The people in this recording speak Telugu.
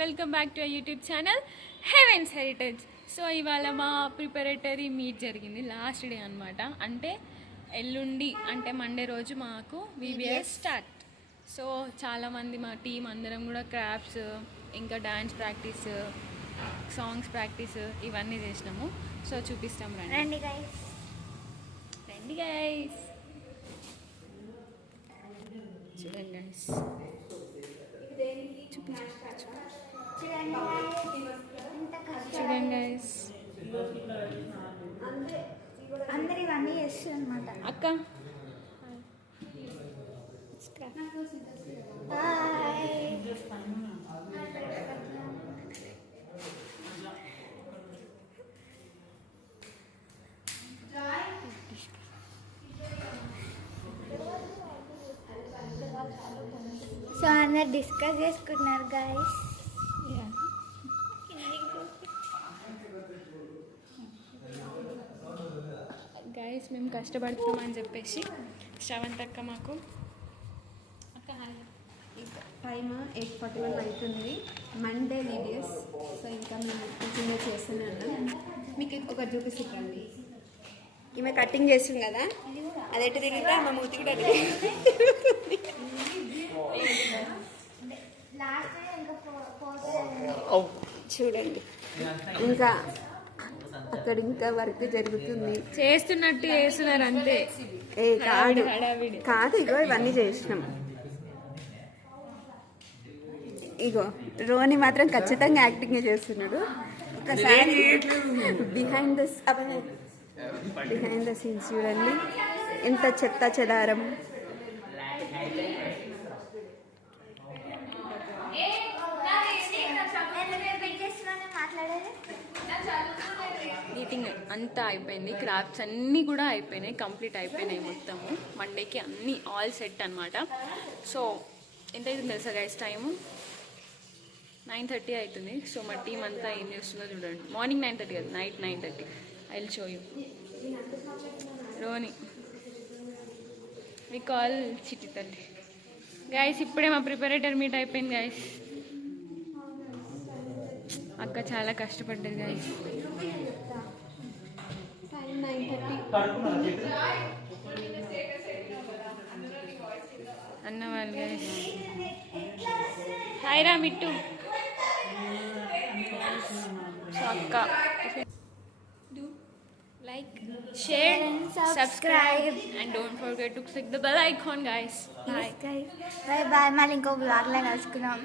Welcome back to YouTube channel Heavens Heritage. So ఇవాళ మా ప్రిపరేటరీ మీట్ జరిగింది, లాస్ట్ డే అనమాట. అంటే ఎల్లుండి అంటే మండే రోజు మాకు VBS స్టార్ట్. సో చాలామంది మా టీం అందరం కూడా క్రాఫ్ట్స్, ఇంకా డ్యాన్స్ ప్రాక్టీస్, సాంగ్స్ ప్రాక్టీస్ ఇవన్నీ చేసినాము. సో చూపిస్తాం, రండి గైస్. చూడండి గైస్, చూడండి గైస్. అందరు ఇవన్నీ చేస్తారు అనమాట. అక్క సో అందరు డిస్కస్ చేసుకుంటున్నారు గైస్. గైస్ మేము కష్టపడుతున్నామని చెప్పేసి శ్రవంత్ అక్క మాకు టైమ్ 8:41 అవుతుంది. Monday VBS. సో ఇంకా మేము టీచింగ్ చేస్తూనే ఉన్నాం. మీకు ఒకటి చూపిస్తుందండి. ఈమె కటింగ్ చేస్తుంది కదా, అది ఎటు తిరిగితే మా మూతి కూడా చూడండి. ఇంకా అక్కడ ఇంకా వర్క్ జరుగుతుంది, చేస్తున్నట్టు చేస్తున్నారు అంతే. కాదు కాదు, ఇగో ఇవన్నీ చేసినాం. ఇగో రోని మాత్రం ఖచ్చితంగా యాక్టింగ్ చేస్తున్నాడు. ఒకసారి బిహైండ్ ద సీన్స్ చూడండి, ఎంత చెత్త చెదారం. మీటింగ్ అంతా అయిపోయింది, క్రాఫ్ట్స్ అన్నీ కూడా అయిపోయినాయి, కంప్లీట్ అయిపోయినాయి మొత్తము. మండేకి అన్నీ ఆల్ సెట్ అనమాట. సో ఎంత అవుతుంది తెలుసా గైస్, టైము 9:30 అవుతుంది. సో మా టీం అంతా ఏం చేస్తుందో చూడండి. మార్నింగ్ 9:30 కాదు, night 9:30. I will show you. రోని వి కాల్ చిట్టి తల్లి. గైస్ ఇప్పుడే మా ప్రిపరేటర్ మీట్ అయిపోయింది గైస్. అక్క చాలా కష్టపడ్డది గైస్. అన్న వాళ్ళు గైస్. హాయ్ రా మిట్టు. సో అక్క like, share, subscribe and don't forget to click the bell icon guys. Bye bye bye. మళ్ళీ ఇంకో బ్లాగ్లో కలుసుకుందాం.